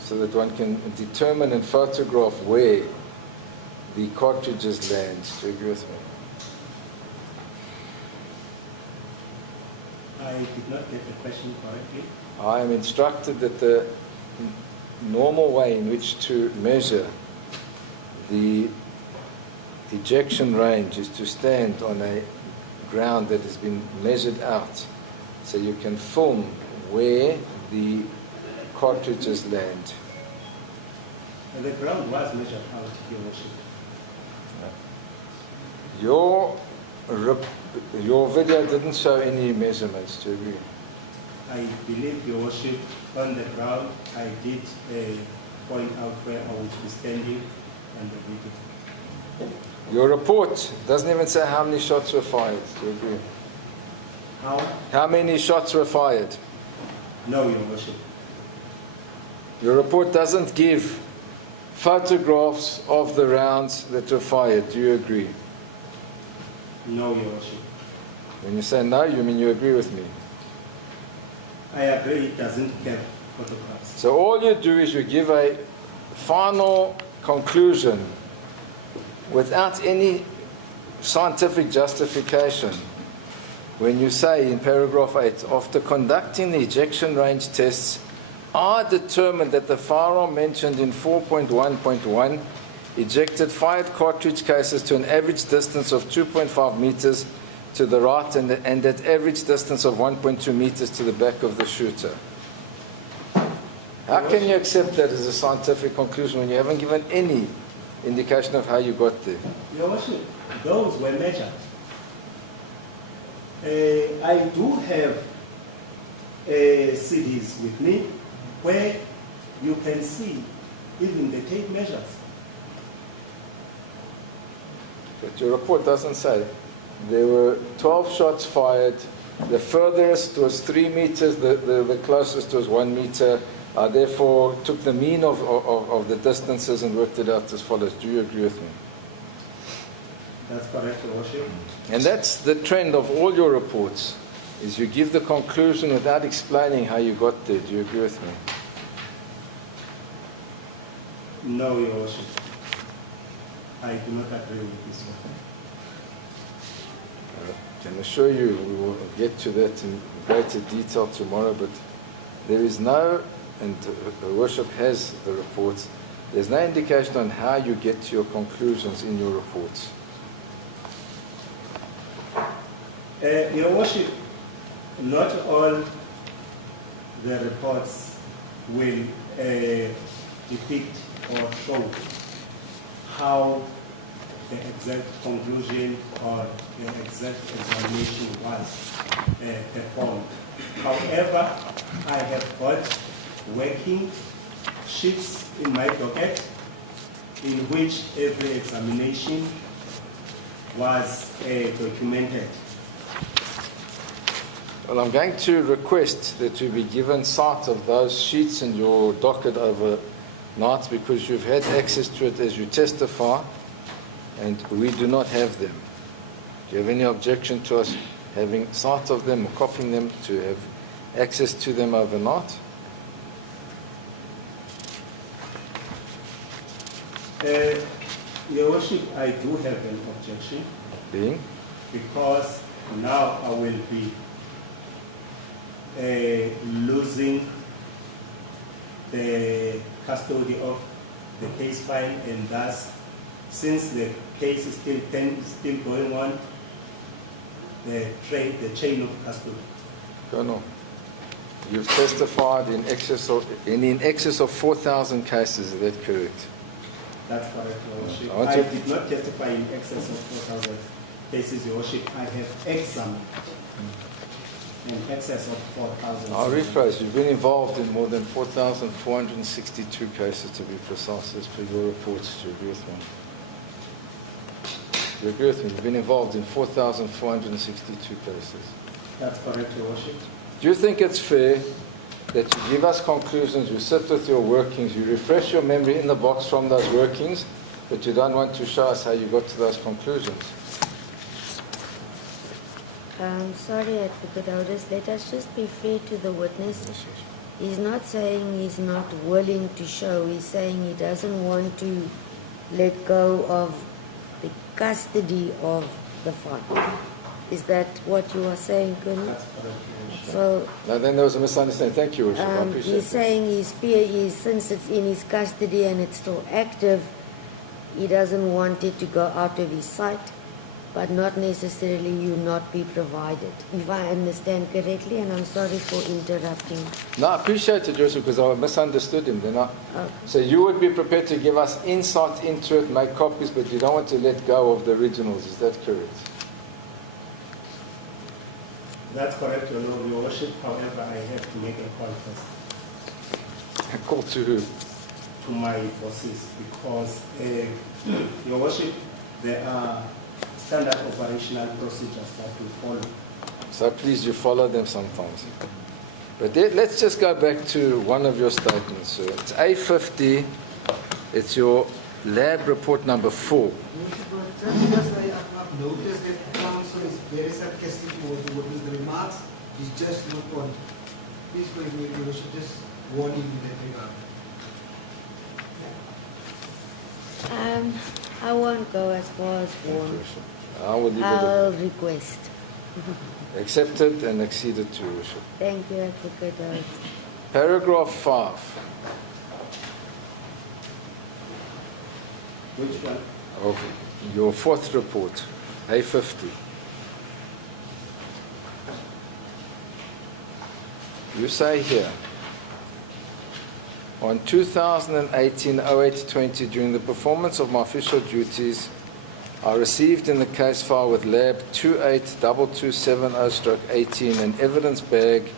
so that one can determine and photograph where the cartridges land. Do you agree with me? I did not get the question correctly. I am instructed that the normal way in which to measure the ejection range is to stand on a ground that has been measured out, so you can film where the cartridges land. And the ground was measured out, Your Worship. Your video didn't show any measurements, do you agree? I believe, Your Worship, on the ground, I did point out where I would be standing on the video. Your report doesn't even say how many shots were fired, do you agree? How many shots were fired? No, Your Worship. Your report doesn't give photographs of the rounds that were fired, do you agree? No, Your Worship. When you say no, you mean you agree with me? I agree it doesn't have photographs. So all you do is you give a final conclusion without any scientific justification when you say in paragraph 8, after conducting the ejection range tests, I determined that the firearm mentioned in 4.1.1 ejected 5 cartridge cases to an average distance of 2.5 meters to the right and at average distance of 1.2 meters to the back of the shooter. How can you accept that as a scientific conclusion when you haven't given any indication of how you got there? Your Worship, those were measured. I do have CDs with me where you can see even the tape measures. But your report doesn't say. There were 12 shots fired. The furthest was 3 meters, the closest was 1 meter. Therefore, took the mean of the distances and worked it out as follows. Do you agree with me? That's correct, Your Worship. And that's the trend of all your reports, is you give the conclusion without explaining how you got there. Do you agree with me? No, Your Worship. I do not agree with this one. I can assure you we will get to that in greater detail tomorrow, but there is no, and the Worship has the reports, there's no indication on how you get to your conclusions in your reports. Your Worship, not all the reports will depict or show how the exact conclusion or the exact examination was performed. However, I have got working sheets in my docket in which every examination was documented. Well, I'm going to request that you be given sight of those sheets in your docket overnight because you've had access to it as you testify, and we do not have them. Do you have any objection to us having sight of them or copying them to have access to them overnight? Your Worship, I do have an objection. Being? Because now I will be losing the custody of the case file, and thus, since the case is still going on, the chain of custody. Colonel, you've testified in excess of 4,000 cases, is that correct? That's correct, Your Worship. I did not testify in excess of 4,000 cases, Your Worship. I have examined in excess of 4,000. I'll rephrase. You've been involved in more than 4,462 cases, to be precise, as per your reports. Do you agree with me? Do you agree with me? You've been involved in 4,462 cases. That's correct, Your Worship. Do you think it's fair that you give us conclusions, you sit with your workings, you refresh your memory in the box from those workings, but you don't want to show us how you got to those conclusions? Sorry, Advocate Elders, let us just be fair to the witness. He's not saying he's not willing to show. He's saying he doesn't want to let go of the custody of the fund. Is that what you are saying, Colonel? That's correct, Your Worship. So Now, then there was a misunderstanding. Thank you, Worship. I appreciate he's that. saying his fear is, since it's in his custody and it's still active, he doesn't want it to go out of his sight, but not necessarily you not be provided. If I understand correctly, and I'm sorry for interrupting. No, I appreciate it, Joseph, because I misunderstood him. Then So you would be prepared to give us insight into it, make copies, but you don't want to let go of the originals. Is that correct? That's correct, Your Worship. However, I have to make a call first. A call to who? To my bosses, because, Your Worship, there are standard operational procedures that we follow. So please, you follow them sometimes. But let's just go back to one of your statements, sir. It's A50. It's your lab report number 4. Just I have noticed that counsel is very sarcastic towards the witness. The remarks is just not on. Please, you should just warn him in that regard. I won't go as far as one. I will leave it I'll request. at accepted and acceded to, Worship. Thank you, Advocate Elders. Paragraph 5 Which one? of your 4th report, A50. You say here, on 2018-08-20, during the performance of my official duties, I received in the case file with lab 282270-18 an evidence bag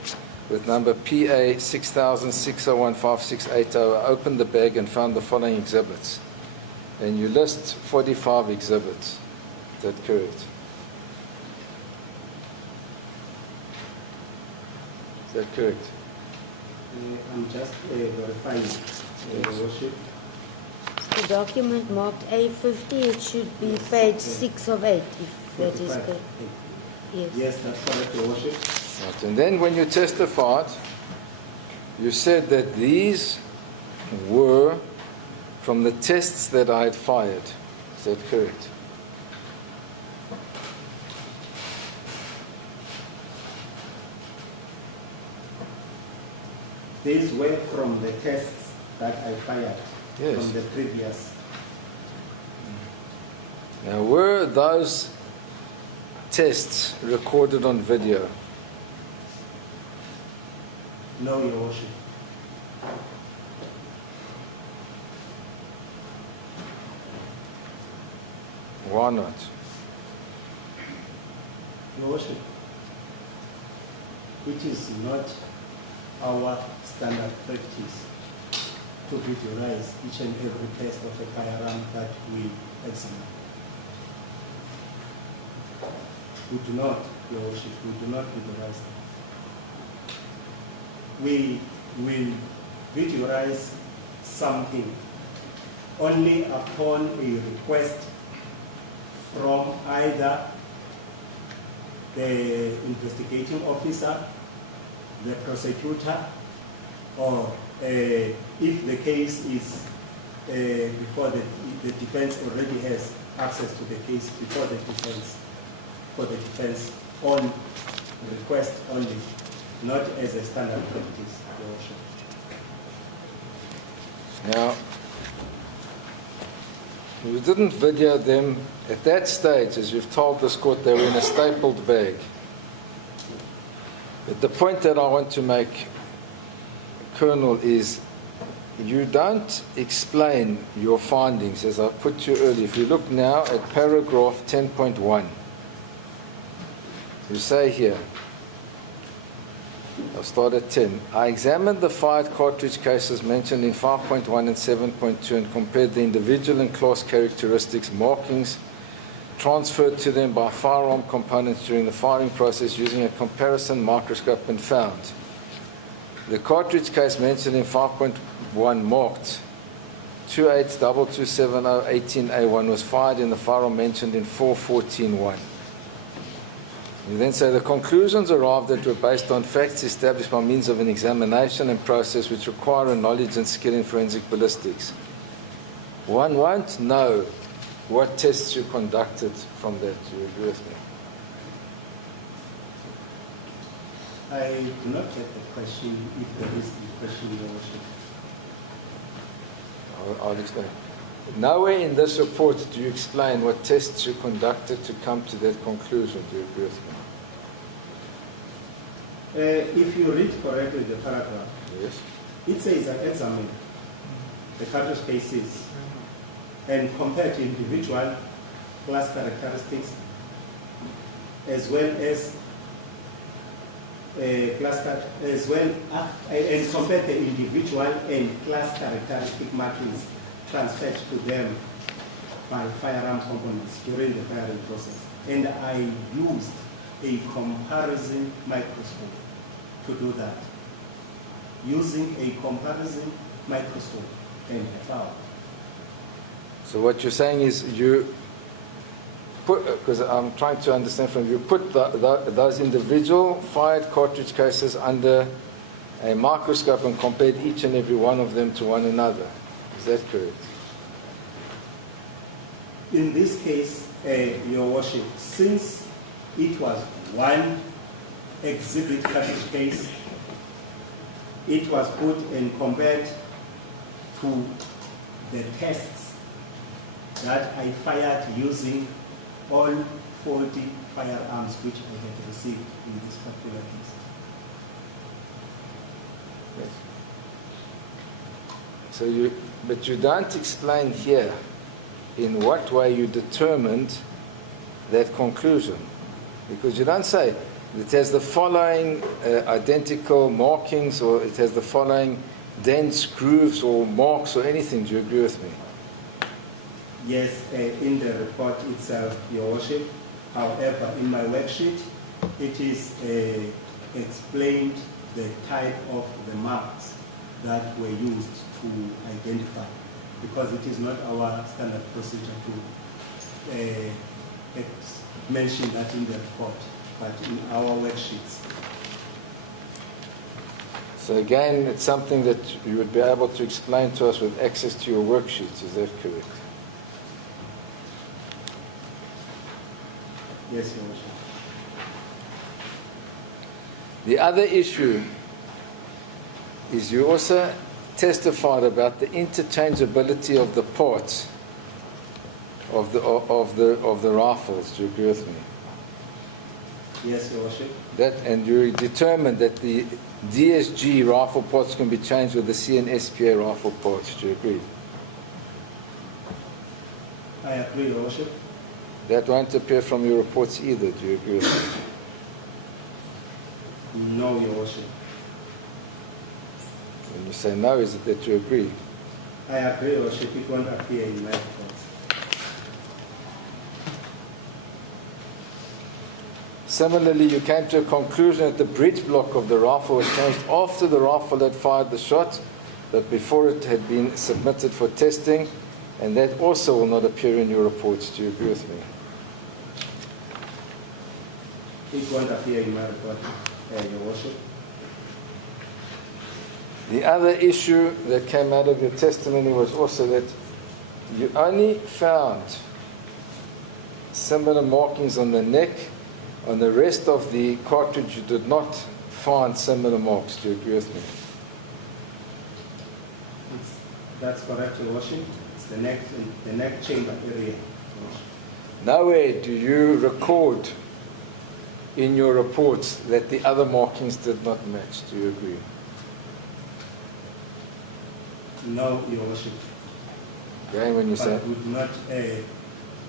with number PA 6060156880. I opened the bag and found the following exhibits. And you list 45 exhibits. Is that correct? Is that correct? I'm just verifying, Your Worship. The document marked A50, it should be page 6 of 8, if that is 45. correct. Yes. Yes, that's correct, Your Worship. Right. And then when you testified, you said that these were from the tests that I had fired. Is that correct? These were from the tests that I fired Yes. from the previous. Now, were those tests recorded on video? No, Your Worship. Why not? Your Worship, it is not our standard practice to visualize each and every test of a firearm that we examine. We do not, Your Worship, we do not visualize them. We will visualize something only upon a request from either the investigating officer, the prosecutor, or if the case is before the defense already has access to the case before the defense, for the defense on request only, not as a standard practice, Your Worship. Now, you didn't video them at that stage, as you've told this court, they were in a stapled bag. But the point that I want to make, Colonel, is you don't explain your findings, as I put to you earlier. If you look now at paragraph 10.1, you say here, I'll start at 10. I examined the fired cartridge cases mentioned in 5.1 and 7.2 and compared the individual and class characteristics, markings transferred to them by firearm components during the firing process using a comparison microscope and found the cartridge case mentioned in 5.1 marked 28227018A1 was fired in the firearm mentioned in 4.14.1. You then say the conclusions arrived at were based on facts established by means of an examination and process which require a knowledge and skill in forensic ballistics. One won't know what tests you conducted from that. Do you agree with me? I do not get the question, if there is a question, Your Worship. I'll explain. Nowhere in this report do you explain what tests you conducted to come to that conclusion. Do you agree with me? If you read correctly the paragraph, Yes. it says I examine the cartridge cases and compare to individual class characteristics as well as and compare the individual and class characteristic markings transferred to them by firearm components during the firing process. And I used a comparison microscope to do that. Using a comparison microscope and I found. So what you're saying is you put, because I'm trying to understand from you, put those individual fired cartridge cases under a microscope and compared each and every one of them to one another. Is that correct? In this case, Your Worship, since it was one exhibit cartridge case, it was put and compared to the tests that I fired using all 40 firearms which I had received in this particular case. Yes. So but you don't explain here in what way you determined that conclusion. Because you don't say it has the following identical markings or it has the following dents, grooves or marks or anything. Do you agree with me? Yes, in the report itself, Your Worship. However, in my worksheet, it is explained the type of the marks that were used to identify, because it is not our standard procedure to mention that in the report, but in our worksheets. So again, it's something that you would be able to explain to us with access to your worksheets. Is that correct? Yes, Your Worship. The other issue is you also testified about the interchangeability of the parts of the rifles. Do you agree with me? Yes, Your Worship. And you determined that the DSG rifle parts can be changed with the CNSPA rifle parts. Do you agree? I agree, Your Worship. That won't appear from your reports either. Do you agree with me? No, Your Worship. When you say no, is it that you agree? I agree, Your Worship. It won't appear in my reports. Similarly, you came to a conclusion that the breech block of the rifle was changed after the rifle had fired the shot, but before it had been submitted for testing, and that also will not appear in your reports. Do you agree with me? It won't appear in my report, Your Worship. The other issue that came out of your testimony was also that you only found similar markings on the neck. On the rest of the cartridge, you did not find similar marks. Do you agree with me? That's correct, Your Worship. It's the neck chamber area. Nowhere do you record in your reports that the other markings did not match. Do you agree? No, Your Worship. Again, when you say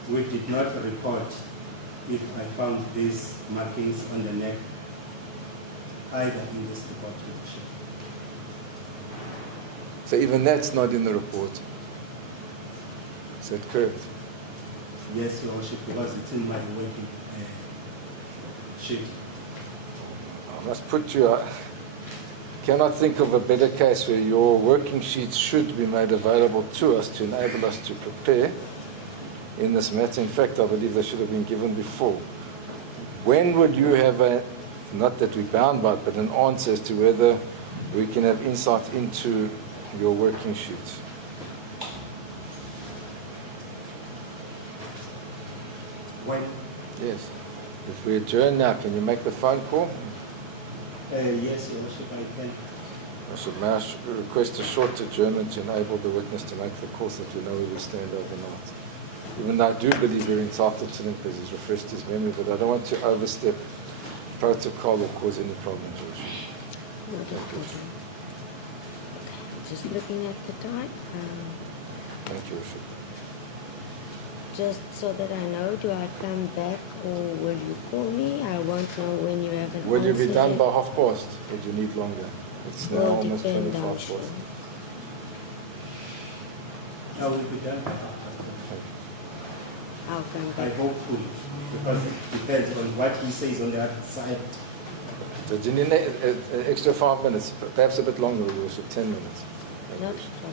we did not report if I found these markings on the neck either in this report, Your Worship. so, even that's not in the report. Is that correct? Yes, Your Worship, because it's in my working sheet. I must put you. I cannot think of a better case where your working sheets should be made available to us to enable us to prepare in this matter. In fact, I believe they should have been given before. when would you have a, not that we're bound by it, but an answer as to whether we can have insight into your working sheets? When? Yes. If we adjourn now, can you make the phone call? Yes, Your Worship, I can. I should now request a short adjournment to enable the witness to make the call so that we know where we stand overnight. Even though I do believe we're entitled to them because he's refreshed his memory, but I don't want to overstep protocol or cause any problems, Your Worship. No, don't do that. Just looking at the time. Thank you, Your Worship. Just so that I know, do I come back or will you call me? I won't know when you have an Will you be answer done yet. by 1:30 or do you need longer? It's now Will almost depend, 25 I'm sure. past. I will be done by half past 10. I'll come I back. hopefully, because it depends on what he says on the other side. So do you need an extra 5 minutes, perhaps a bit longer, Your Worship, 10 minutes? Not sure.